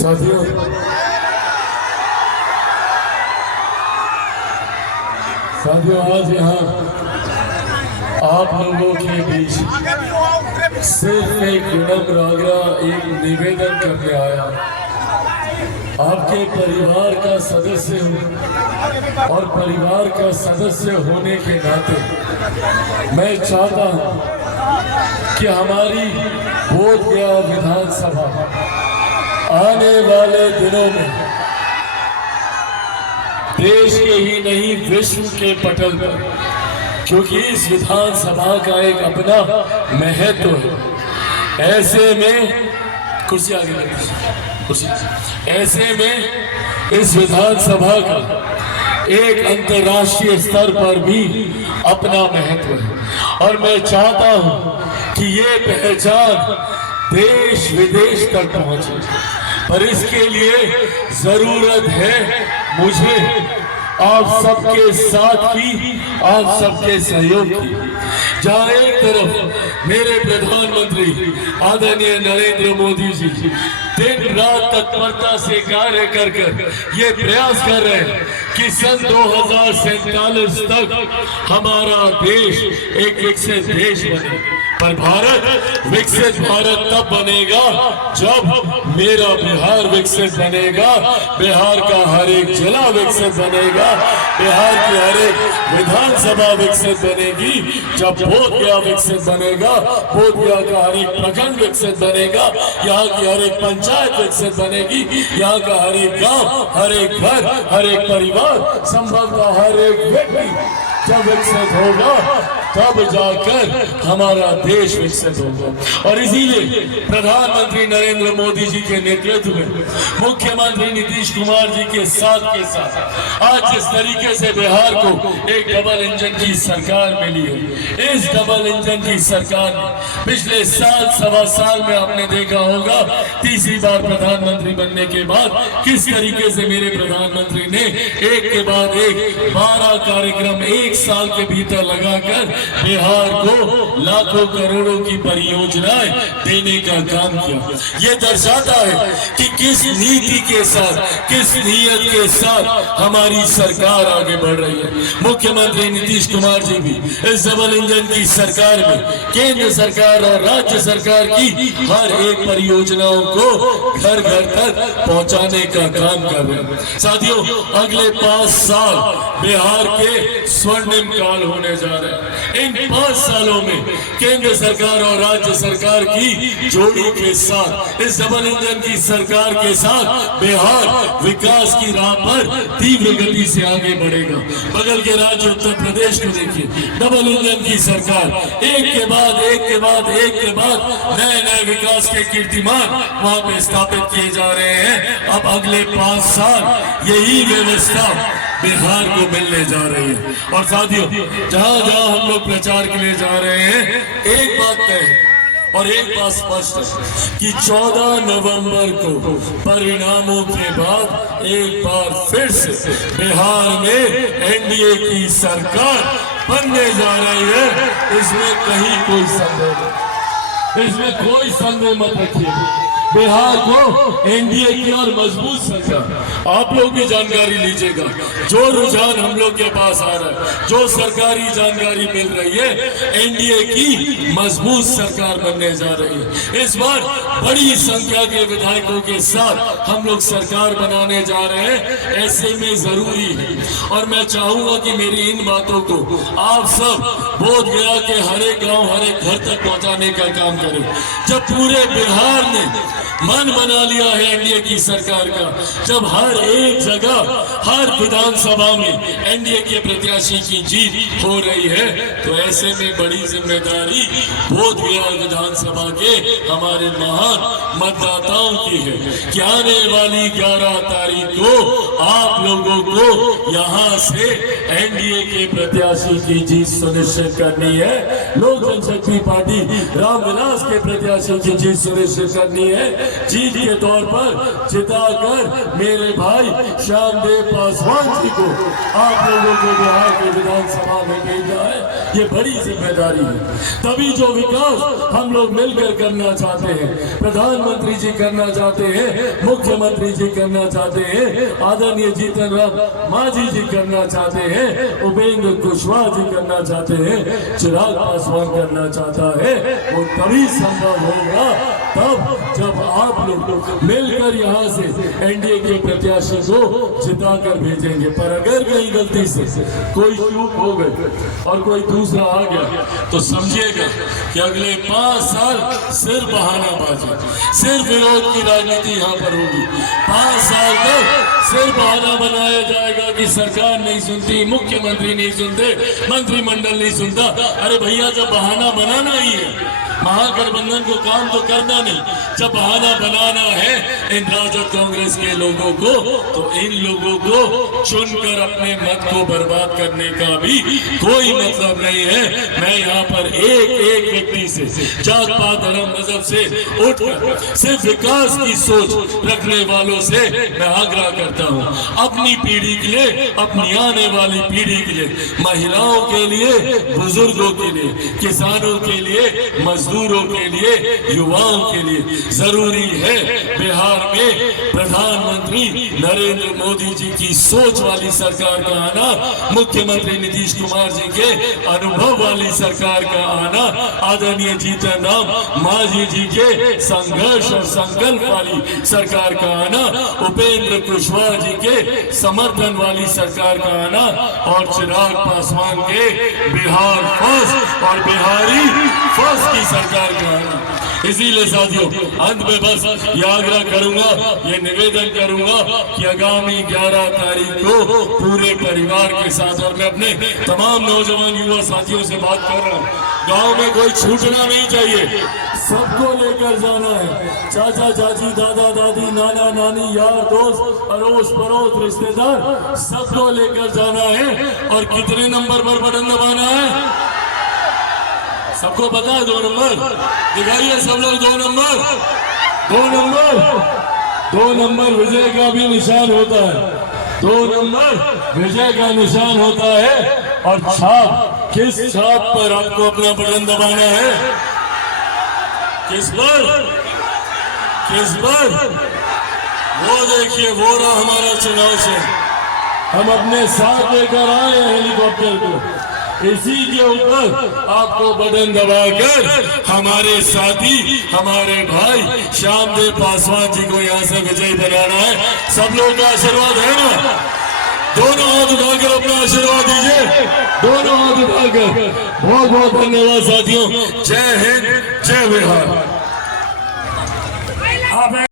साथियों, आज यहाँ आप लोगों के बीच सिर्फ एक विनम्र आग्रह, एक निवेदन करने आया। आपके परिवार का सदस्य हूँ और परिवार का सदस्य होने के नाते मैं चाहता हूँ कि हमारी बोधगया विधानसभा आने वाले दिनों में देश के ही नहीं विश्व के पटल पर, क्योंकि इस विधानसभा का एक अपना महत्व है। ऐसे में कुर्सी आगे लगी, कुर्सी। ऐसे में इस विधानसभा का एक अंतर्राष्ट्रीय स्तर पर भी अपना महत्व है और मैं चाहता हूं कि ये पहचान देश विदेश तक पहुंचे, पर इसके लिए जरूरत है मुझे आप सबके साथ की, आप सबके सहयोग की। जहां एक तरफ मेरे प्रधानमंत्री आदरणीय नरेंद्र मोदी जी दिन रात तत्परता से कार्य कर ये प्रयास कर रहे हैं कि सन 2047 तक हमारा देश एक विकसित देश बने। पर भारत विकसित भारत तब बनेगा जब मेरा बिहार विकसित बनेगा, बिहार का हर एक जिला विकसित बनेगा, बिहार की हर एक विधानसभा विकसित बनेगी, जब बोधगया विकसित बनेगा, बोधगया का हर एक प्रखंड विकसित बनेगा, यहाँ की हर एक पंचायत विकसित बनेगी, यहाँ का हर एक गांव, हर एक घर, हर एक परिवार, संभवतः हर एक व्यक्ति जब विकसित होगा तब जाकर हमारा देश विकसित होगा। और इसीलिए प्रधानमंत्री नरेंद्र मोदी जी के नेतृत्व में मुख्यमंत्री नीतीश कुमार जी के साथ आज जिस तरीके से बिहार को एक डबल इंजन की सरकार मिली है, इस डबल इंजन की सरकार ने पिछले सवा साल में आपने देखा होगा तीसरी बार प्रधानमंत्री बनने के बाद किस तरीके से मेरे प्रधानमंत्री ने एक के बाद एक 12 कार्यक्रम एक साल के भीतर लगाकर बिहार को लाखों करोड़ों की परियोजनाएं देने का काम किया। ये दर्शाता है कि किस नीति के साथ, किस नीयत के साथ हमारी सरकार आगे बढ़ रही है। मुख्यमंत्री नीतीश कुमार जी भी इस डबल इंजन की सरकार में केंद्र सरकार और राज्य सरकार की हर एक परियोजनाओं को घर घर तक पहुंचाने का काम कर रहे हैं। साथियों, अगले 5 साल बिहार के स्वर्णिम काल होने जा रहे हैं। इन 5 सालों में केंद्र सरकार और राज्य सरकार की जोड़ी के साथ, इस डबल इंजन की सरकार के साथ बिहार विकास की राह पर तीव्र गति से आगे बढ़ेगा। बगल के राज्य उत्तर प्रदेश को देखिए, डबल इंजन की सरकार एक के बाद एक नए नए विकास के कीर्तिमान वहां पे स्थापित किए जा रहे हैं। अब अगले 5 साल यही व्यवस्था बिहार को मिलने जा रही है। और साथियों, जहां जहां हम लोग प्रचार के लिए जा रहे हैं, एक बात तय है और एक बात स्पष्ट है कि 14 नवंबर को परिणामों के बाद एक बार फिर से बिहार में एनडीए की सरकार बनने जा रही है। इसमें कहीं कोई संदेह नहीं, इसमें कोई संदेह मत रखिए। बिहार को एनडीए की और मजबूत सरकार, आप लोग भी जानकारी लीजिएगा, जो रुझान हम लोग के पास आ रहा है, जो सरकारी जानकारी मिल रही है, एनडीए की मजबूत सरकार बनने जा रही है। इस बार बड़ी संख्या के विधायकों के साथ हम लोग सरकार बनाने जा रहे हैं। ऐसे में जरूरी है और मैं चाहूंगा कि मेरी इन बातों को आप सब बोधगया के हर एक गाँव, हर एक घर तक पहुंचाने का काम करें। जब पूरे बिहार ने मन बना लिया है एनडीए की सरकार का, जब हर एक जगह, हर विधानसभा में एनडीए के प्रत्याशी की जीत हो रही है, तो ऐसे में बड़ी जिम्मेदारी बोधगया विधानसभा के हमारे महान मतदाताओं की है कि आने वाली 11 तारीख को आप लोगों को यहाँ से एनडीए के प्रत्याशी की जीत सुनिश्चित करनी है। लोक जनशक्ति पार्टी रामविलास के प्रत्याशी की जीत सुनिश्चित करनी है। जीत के तौर पर जिताकर मेरे भाई श्यामदेव पासवान जी को आप लोगों को बिहार के विधानसभा में भेजा है। ये बड़ी जिम्मेदारी है। तभी जो विकास हम लोग मिलकर करना चाहते हैं, प्रधानमंत्री जी करना चाहते हैं, मुख्यमंत्री जी करना चाहते हैं, आदरणीय जीतन राम मांझी जी करना चाहते हैं, उपेंद्र कुशवाहा जी करना चाहते हैं, चिराग पासवान करना चाहता है, वो तभी संभव होगा तब जब आप लोग मिलकर यहाँ से एनडीए के प्रत्याशी को जिता कर भेजेंगे। पर अगर कहीं गलती से कोई चूक हो गई और कोई दूसरा आ गया तो समझिएगा कि अगले 5 साल सिर्फ बहानाबाजी, सिर्फ विरोध की राजनीति यहाँ पर होगी। 5 साल तक सिर्फ बहाना बनाया जाएगा कि सरकार नहीं सुनती, मुख्यमंत्री नहीं सुनते, मंत्रिमंडल नहीं सुनता। अरे भैया, जब बहाना बनाना ही है, महागठबंधन को काम तो करना नहीं, जब बहाना बनाना है इन राजद कांग्रेस के लोगों को, तो इन लोगों को चुनकर अपने मत को बर्बाद करने का भी कोई मतलब नहीं है। मैं यहाँ पर एक एक व्यक्ति से, जात पात धर्म मजहब से उठकर सिर्फ विकास की सोच रखने वालों से मैं आग्रह करता हूँ, अपनी पीढ़ी के लिए, अपनी आने वाली पीढ़ी के लिए, महिलाओं के लिए, बुजुर्गों के लिए, किसानों के लिए, मजदूरों के लिए, युवाओं के लिए जरूरी है बिहार में प्रधानमंत्री नरेंद्र मोदी जी की सोच वाली सरकार का आना, मुख्यमंत्री नीतीश कुमार जी के अनुभव वाली सरकार का आना, आदरणीय जीतन राम मांझी जी के संघर्ष और संकल्प वाली सरकार का आना, उपेंद्र कुशवाहा जी के समर्थन वाली सरकार का आना और चिराग पासवान के बिहार फर्स्ट और बिहारी फर्स्ट की सरकार का आना। इसीलिए साथियों, अंत में बस ये आग्रह करूंगा, ये निवेदन करूंगा कि आगामी 11 तारीख को पूरे परिवार के साथ, और मैं अपने तमाम नौजवान युवा साथियों से बात कर रहा हूँ, गांव में कोई छूटना नहीं चाहिए, सबको लेकर जाना है। चाचा चाची, दादा दादी, नाना नानी, यार दोस्त, अड़ोस पड़ोस, रिश्तेदार, सबको लेकर जाना है। और कितने नंबर पर बटन दबाना है सबको पता है? 2 नंबर दिखाइए सब लोग। 2 नंबर, 2 नंबर, 2 नंबर विजय का भी निशान होता है। 2 नंबर विजय का निशान होता है। और छाप, किस छाप पर आपको अपना बटन दबाना है? किस पर? किस पर? वो देखिए, वो रहा हमारा चुनाव से हम अपने साथ लेकर आए हैं हेलीकॉप्टर को। इसी के ऊपर आपको बटन दबाकर हमारे साथी, हमारे भाई श्यामदेव पासवान जी को यहाँ से विजयी बनाना है। सब लोगों का आशीर्वाद है ना? दोनों हाथ उठाकर अपना आशीर्वाद दीजिए, दोनों हाथ उठाकर। बहुत बहुत धन्यवाद साथियों। जय हिंद, जय बिहार।